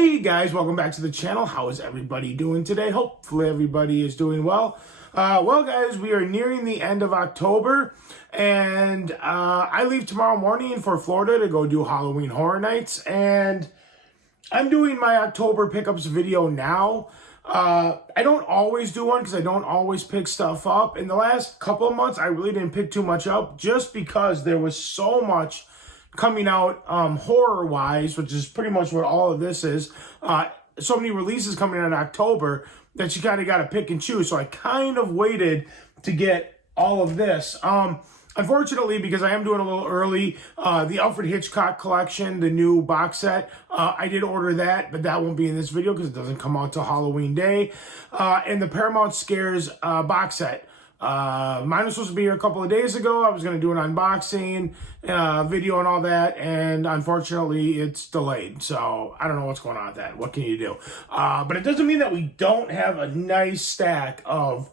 Hey guys, welcome back to the channel. How is everybody doing today? Hopefully everybody is doing well. Well guys, we are nearing the end of October, and I leave tomorrow morning for Florida to go do Halloween Horror Nights, and I'm doing my October pickups video now. I don't always do one because I don't always pick stuff up. In the last couple of months, I really didn't pick too much up just because there was so much coming out horror-wise, which is pretty much what all of this is. So many releases coming out in October that you kind of got to pick and choose. So I kind of waited to get all of this. Unfortunately, because I am doing a little early, the Alfred Hitchcock collection, the new box set, I did order that, but that won't be in this video because it doesn't come out till Halloween Day. And the Paramount Scares box set. Mine was supposed to be here a couple of days ago. I was going to do an unboxing video and all that, and unfortunately it's delayed. So I don't know what's going on with that. What can you do? But it doesn't mean that we don't have a nice stack of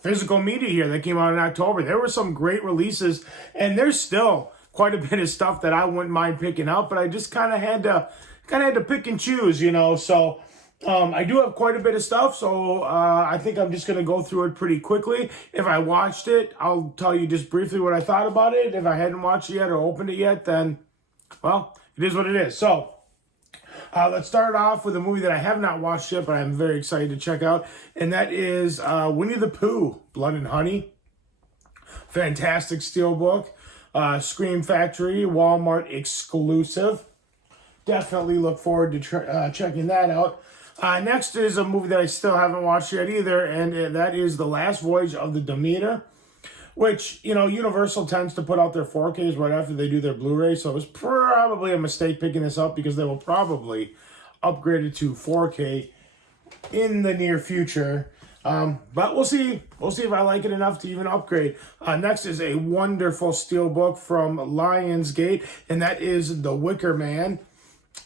physical media here that came out in October. There were some great releases, and there's still quite a bit of stuff that I wouldn't mind picking up, but I just kind of had to pick and choose, you know. So I do have quite a bit of stuff, so I think I'm just going to go through it pretty quickly. If I watched it, I'll tell you just briefly what I thought about it. If I hadn't watched it yet or opened it yet, then, well, it is what it is. So let's start off with a movie that I have not watched yet, but I'm very excited to check out, and that is Winnie the Pooh, Blood and Honey. Fantastic steelbook. Scream Factory, Walmart exclusive. Definitely look forward to checking that out. Next is a movie that I still haven't watched yet either, and that is The Last Voyage of the Demeter, which, you know, Universal tends to put out their 4Ks right after they do their Blu-ray, so it was probably a mistake picking this up because they will probably upgrade it to 4K in the near future. But we'll see. We'll see if I like it enough to even upgrade. Next is a wonderful steelbook from Lionsgate, and that is The Wicker Man.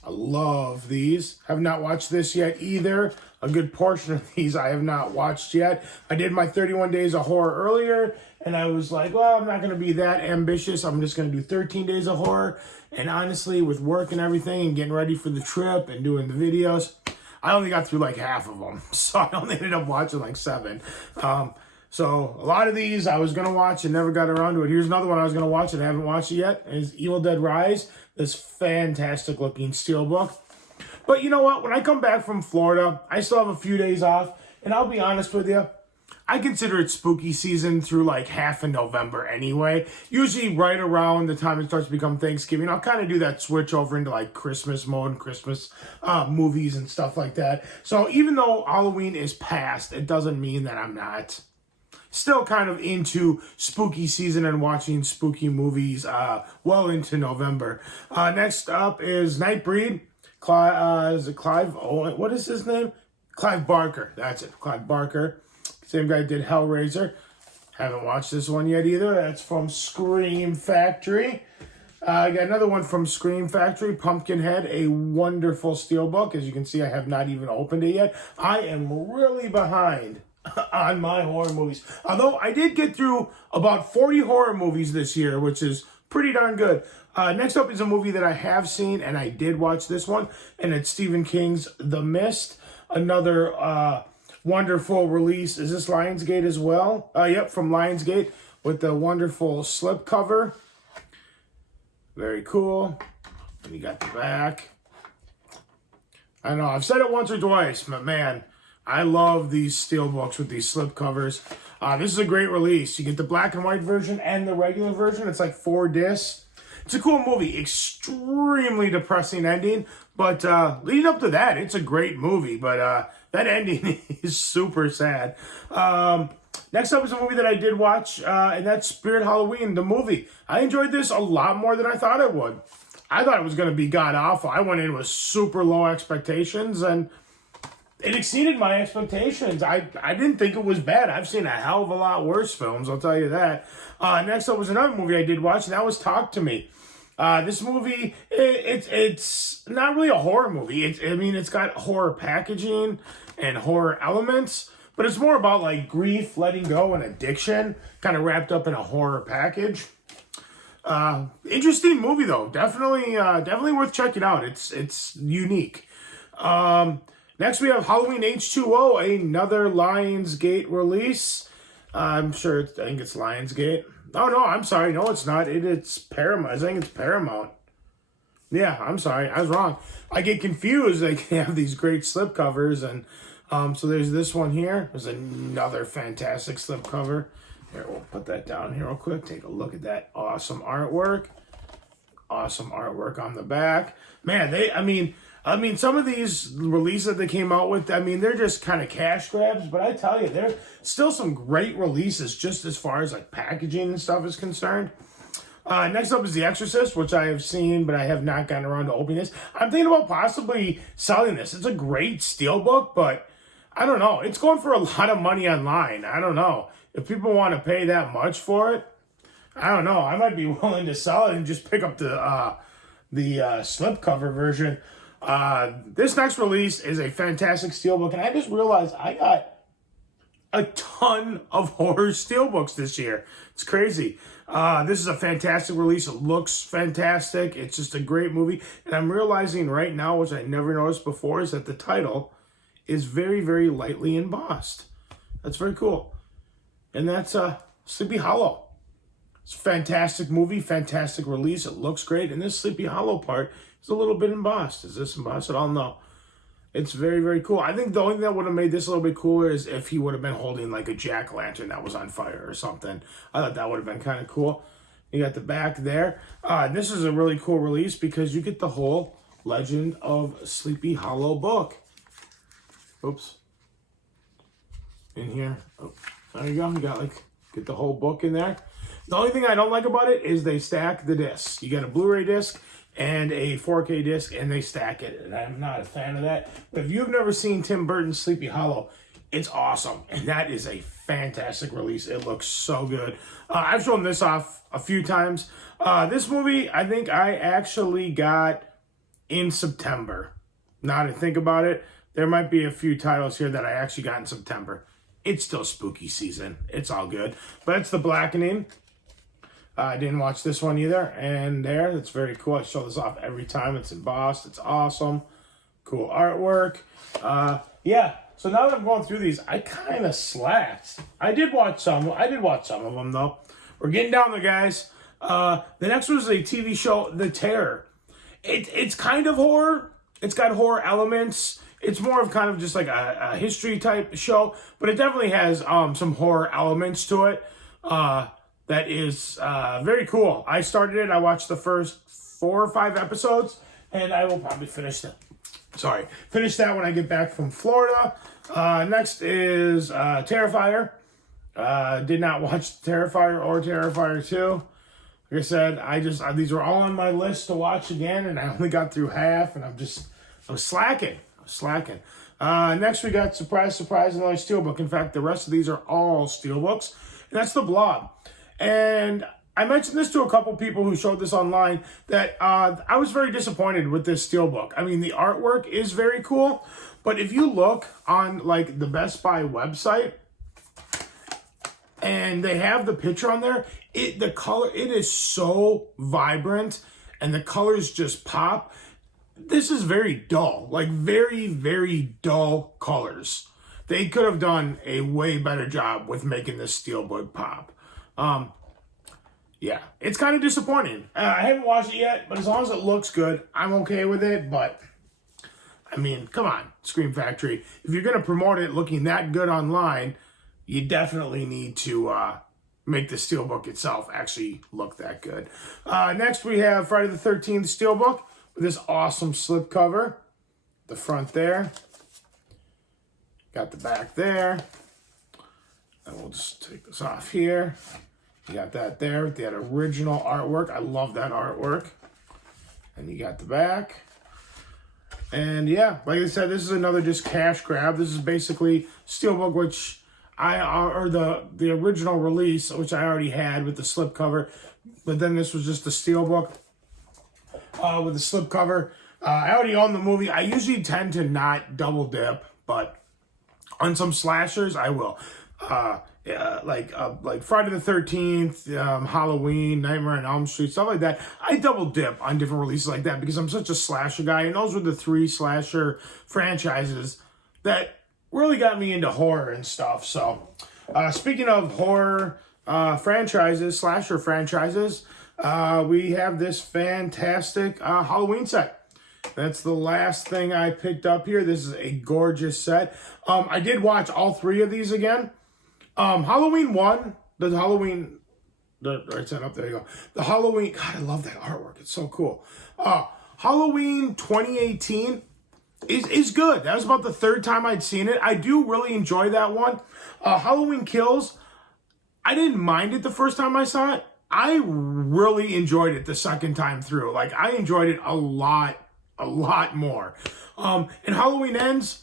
I love these. Have not watched this yet either. A good portion of these I have not watched yet. I did my 31 Days of Horror earlier, and I was like, well, I'm not going to be that ambitious. I'm just going to do 13 Days of Horror. And honestly, with work and everything and getting ready for the trip and doing the videos, I only got through like half of them. So I only ended up watching like 7. So a lot of these I was going to watch and never got around to it. Here's another one I was going to watch and I haven't watched it yet. It's Evil Dead Rise. This fantastic looking steelbook. But you know what? When I come back from Florida, I still have a few days off. And I'll be honest with you, I consider it spooky season through like half of November anyway. Usually right around the time it starts to become Thanksgiving, I'll kind of do that switch over into like Christmas mode and Christmas movies and stuff like that. So even though Halloween is past, it doesn't mean that I'm not still kind of into spooky season and watching spooky movies well into November. Next up is Nightbreed. Is it Clive? Oh, what is his name? Clive Barker. That's it. Clive Barker. Same guy did Hellraiser. Haven't watched this one yet either. That's from Scream Factory. I got another one from Scream Factory, Pumpkinhead, a wonderful steelbook. As you can see, I have not even opened it yet. I am really behind on my horror movies. Although I did get through about 40 horror movies this year, which is pretty darn good. Next up is a movie that I have seen, and I did watch this one, and it's Stephen King's The Mist. Another wonderful release. Is this Lionsgate as well? Yep, from Lionsgate with the wonderful slipcover. Very cool. And you got the back. I know, I've said it once or twice, but man, I love these steelbooks with these slipcovers. This is a great release. You get the black and white version and the regular version. It's like 4 discs. It's a cool movie. Extremely depressing ending. But leading up to that, it's a great movie. But that ending is super sad. Next up is a movie that I did watch, and that's Spirit Halloween, the movie. I enjoyed this a lot more than I thought I would. I thought it was going to be god-awful. I went in with super low expectations, and it exceeded my expectations. I didn't think it was bad. I've seen a hell of a lot worse films, I'll tell you that. Next up was another movie I did watch, and that was Talk to Me. This movie, it's not really a horror movie. It's got horror packaging and horror elements, but it's more about like grief, letting go, and addiction, kind of wrapped up in a horror package. Interesting movie though. Definitely worth checking out. It's unique. Next we have Halloween H2O, another Lionsgate release. I think it's Lionsgate. Oh no, I'm sorry. No, it's not. It's Paramount. I think it's Paramount. Yeah, I'm sorry. I was wrong. I get confused. They have these great slipcovers, and so there's this one here. There's another fantastic slipcover. Here, we'll put that down here real quick. Take a look at that awesome artwork. Awesome artwork on the back. Man, I mean, some of these releases that they came out with, I mean, they're just kind of cash grabs. But I tell you, there's still some great releases just as far as like packaging and stuff is concerned. Next up is The Exorcist, which I have seen, but I have not gotten around to opening this. I'm thinking about possibly selling this. It's a great steelbook, but I don't know. It's going for a lot of money online. I don't know. If people want to pay that much for it, I don't know. I might be willing to sell it and just pick up the slipcover version. This next release is a fantastic steelbook, and I just realized I got a ton of horror steelbooks this year. It's crazy. This is a fantastic release. It looks fantastic. It's just a great movie. And I'm realizing right now, which I never noticed before, is that the title is very, very lightly embossed. That's very cool. And that's Sleepy Hollow. It's a fantastic movie, fantastic release. It looks great. And this Sleepy Hollow part is a little bit embossed. Is this embossed at all? No. It's very, very cool. I think the only thing that would have made this a little bit cooler is if he would have been holding like a jack-o'-lantern that was on fire or something. I thought that would have been kind of cool. You got the back there. This is a really cool release because you get the whole Legend of Sleepy Hollow book. Oops. In here. Oh, there you go. You got get the whole book in there. The only thing I don't like about it is they stack the discs. You got a Blu-ray disc and a 4K disc, and they stack it. And I'm not a fan of that. But if you've never seen Tim Burton's Sleepy Hollow, it's awesome. And that is a fantastic release. It looks so good. I've shown this off a few times. This movie, I think I actually got in September. Now to think about it, there might be a few titles here that I actually got in September. It's still spooky season. It's all good. But it's The Blackening. I didn't watch this one either. And that's very cool. I show this off every time. It's embossed. It's awesome. Cool artwork. Yeah. So now that I'm going through these, I kind of slacked. I did watch some of them, though. We're getting down there, guys. The next one is a TV show, The Terror. It's kind of horror. It's got horror elements. It's more of kind of just like a history type show, but it definitely has some horror elements to it. That is very cool. I started it. I watched the first 4 or 5 episodes, and I will probably finish that. Finish that when I get back from Florida. Next is Terrifier. Did not watch Terrifier or Terrifier 2. Like I said, these were all on my list to watch again, and I only got through half, and I was slacking. Next we got Surprise, Surprise, another steelbook. In fact, the rest of these are all steelbooks, and that's The Blob. And I mentioned this to a couple people who showed this online that I was very disappointed with this steelbook. I mean, the artwork is very cool, but if you look on like the Best Buy website and they have the picture on there, the color, it is so vibrant and the colors just pop. This is very dull, like very, very dull colors. They could have done a way better job with making this steelbook pop. Yeah, it's kind of disappointing. I haven't watched it yet, but as long as it looks good, I'm okay with it. But, I mean, come on, Scream Factory. If you're going to promote it looking that good online, you definitely need to make the steelbook itself actually look that good. Next, we have Friday the 13th steelbook with this awesome slipcover. The front there. Got the back there. And we'll just take this off here. You got that there with that original artwork. I love that artwork. And you got the back. And yeah, like I said, this is another just cash grab. This is basically steelbook, which or the original release, which I already had with the slipcover. But then this was just the steelbook with the slipcover. I already own the movie. I usually tend to not double dip, but on some slashers, I will. like Friday the 13th, Halloween, Nightmare on Elm Street, stuff like that. I double dip on different releases like that because I'm such a slasher guy, and those were the 3 slasher franchises that really got me into horror and stuff. So, speaking of horror franchises, slasher franchises, we have this fantastic Halloween set. That's the last thing I picked up here. This is a gorgeous set. I did watch all 3 of these again. Halloween 1, right side up, there you go. The Halloween, God, I love that artwork. It's so cool. Halloween 2018 is good. That was about the 3rd time I'd seen it. I do really enjoy that one. Halloween Kills, I didn't mind it the first time I saw it. I really enjoyed it the second time through. Like, I enjoyed it a lot more. And Halloween Ends,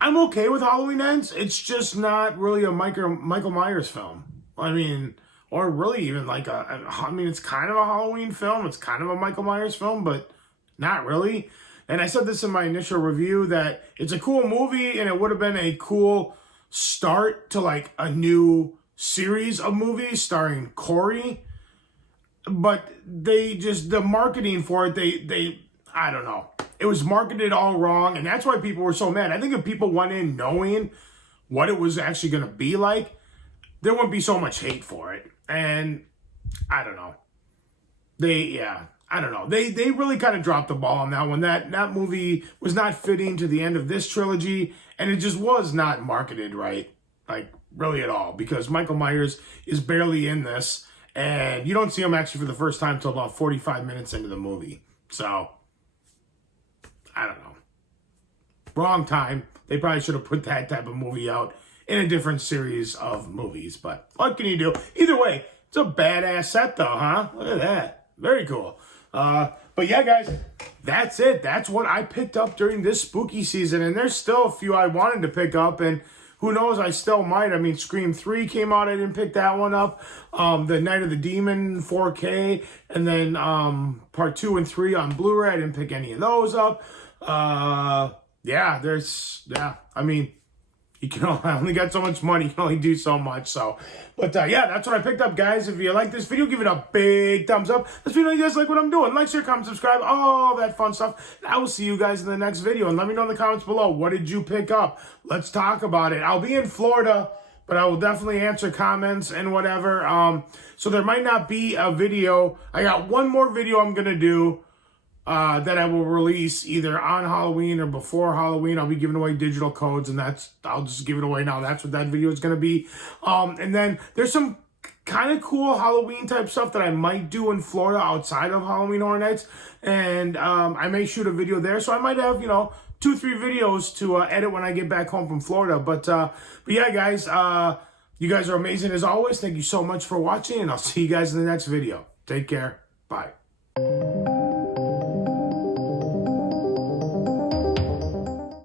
I'm okay with Halloween Ends. It's just not really a Michael Myers film. I mean, or really even like it's kind of a Halloween film. It's kind of a Michael Myers film, but not really. And I said this in my initial review that it's a cool movie and it would have been a cool start to like a new series of movies starring Corey. But the marketing for it, I don't know. It was marketed all wrong, and that's why people were so mad. I think if people went in knowing what it was actually going to be like, there wouldn't be so much hate for it. And I don't know. I don't know. They really kind of dropped the ball on that one. That movie was not fitting to the end of this trilogy, and it just was not marketed right, like really at all, because Michael Myers is barely in this, and you don't see him actually for the first time until about 45 minutes into the movie. So, I don't know. Wrong time. They probably should have put that type of movie out in a different series of movies. But what can you do? Either way, it's a badass set though, huh? Look at that. Very cool. But yeah, guys, that's it. That's what I picked up during this spooky season. And there's still a few I wanted to pick up. And who knows, I still might. I mean, Scream 3 came out. I didn't pick that one up. The Night of the Demon 4K. And then part 2 and 3 on Blu-ray. I didn't pick any of those up. I mean, I only got so much money. You can only do so much. So, but yeah, that's what I picked up, guys. If you like this video, give it a big thumbs up. Let me know you guys like what I'm doing. Like, share, comment, subscribe, all that fun stuff. And I will see you guys in the next video. And let me know in the comments below, what did you pick up? Let's talk about it. I'll be in Florida, but I will definitely answer comments and whatever. So there might not be a video. I got one more video I'm going to do. That I will release either on Halloween or before Halloween. I'll be giving away digital codes, and I'll just give it away now. That's what that video is going to be. And then there's some kind of cool Halloween type stuff that I might do in Florida outside of Halloween Horror Nights. And I may shoot a video there. So I might have, 2-3 videos to edit when I get back home from Florida. But yeah, guys, you guys are amazing as always. Thank you so much for watching, and I'll see you guys in the next video. Take care. Bye.